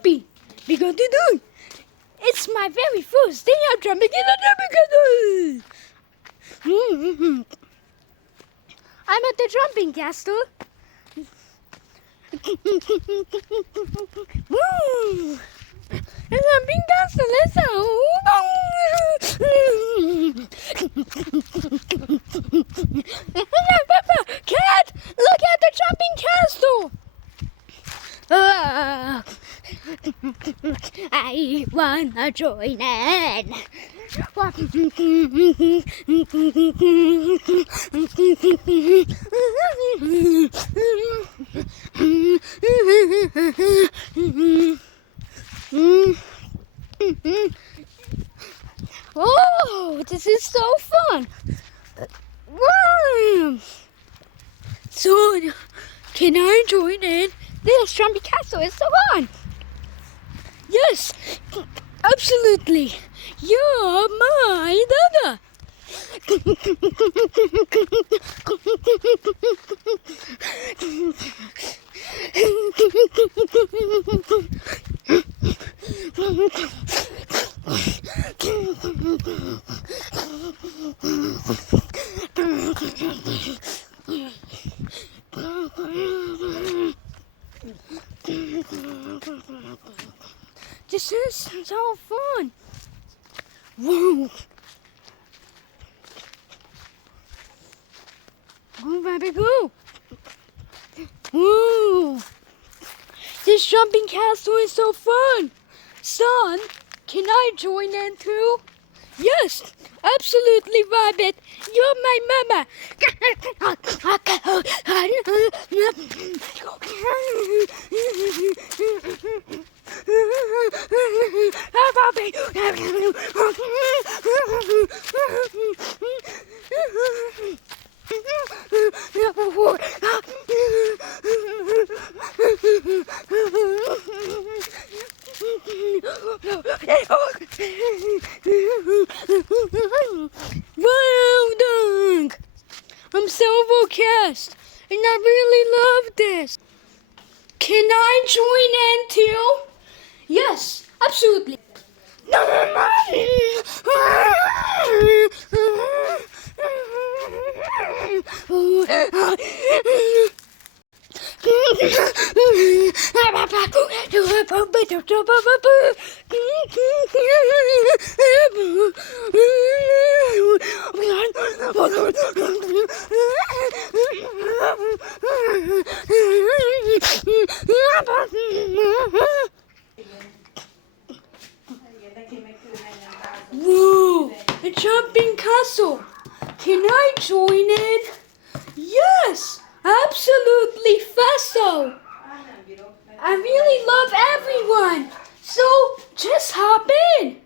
happy because today it's my very first day of jumping in a jumping castle. I'm at the jumping castle. Woo! The jumping castle is so Cat, look at the jumping castle. I wanna join in. Oh, this is so fun. Wow. So, can I join in? This jumping castle is so fun. Yes, absolutely. You're my dada. This is so fun. Whoa. Go, baby, go. Whoa. This jumping castle is so fun. Son, can I join in too? Yes, absolutely, Rabbit. You're my mama. Wow, dog! I'm so focused, and I really love this. Can I join in too? Yes, absolutely. Whoa, a jumping castle. Can I join in? Yes, absolutely, Faso. I really love everyone, so just hop in.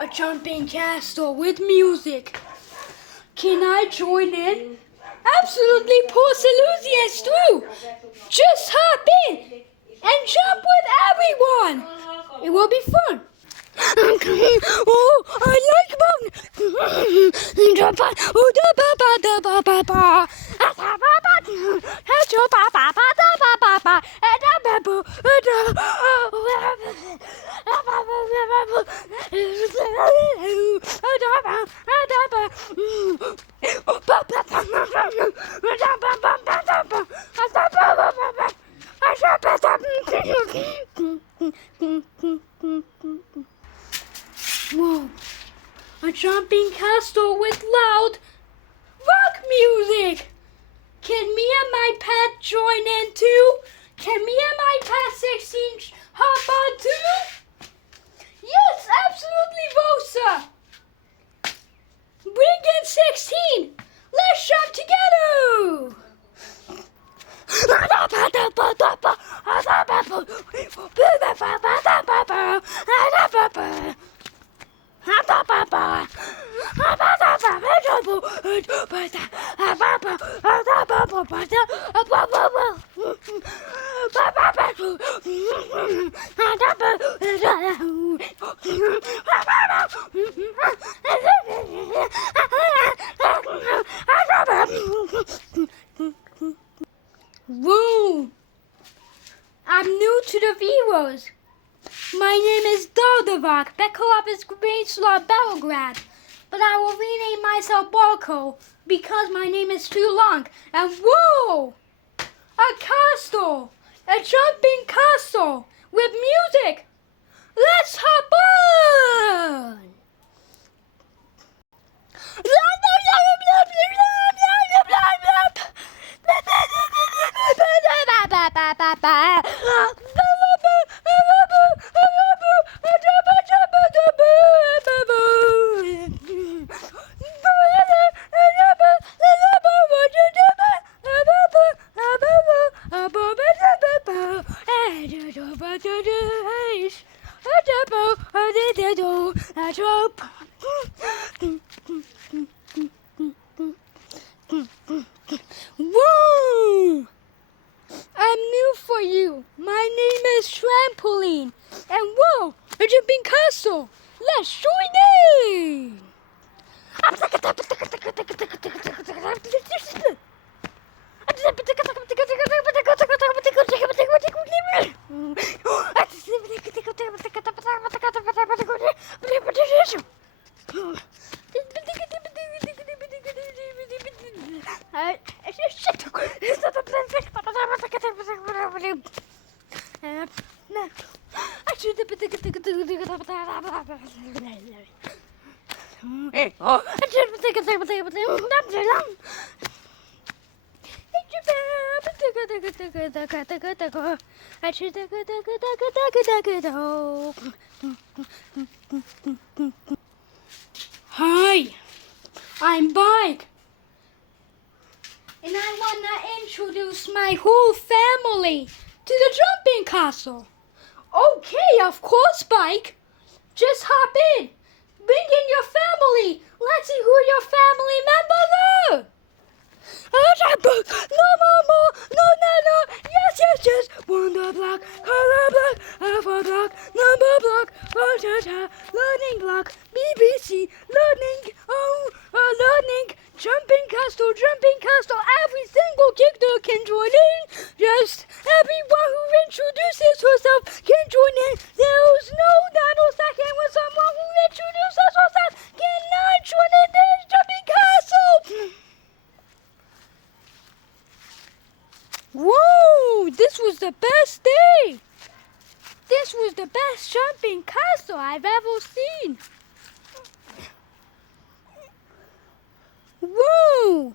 A jumping castle with music. Can I join in? Absolutely, Porcelusius too. Just hop in and jump with everyone. It will be fun. Oh, I like fun. Whoa, a jumping castle with loud rock music. Can me and my pet join in too? Can me and my pet 16 hop on too? Yes, absolutely, Rosa. Bring in 16. Let's jump together. Woo! I'm new to the viewers. My name is Daldavak, Bekalopis Grayslaw Belgrad, but I will rename myself Balko because my name is too long. And whoa! A castle! A jumping castle with music! Let's hop on! Woo! I'm new for you. My name is Trampoline. And whoa, a jumping castle. Let's join in. Hi, I'm Bike, and I want to introduce my whole family to the jumping castle. Okay, of course, Bike. Just hop in. Bring in your family. Let's see who your family members are. No, Mama. No. Yes. Wonder block, color block, alpha block, number block, learning block, BBC, learning, learning, jumping castle. Every single character can join in. Just everyone who introduces herself can join in. There's no nanosecond when someone who introduces herself cannot join in this jumping castle. Whoa! This was the best day! This was the best jumping castle I've ever seen! Whoa!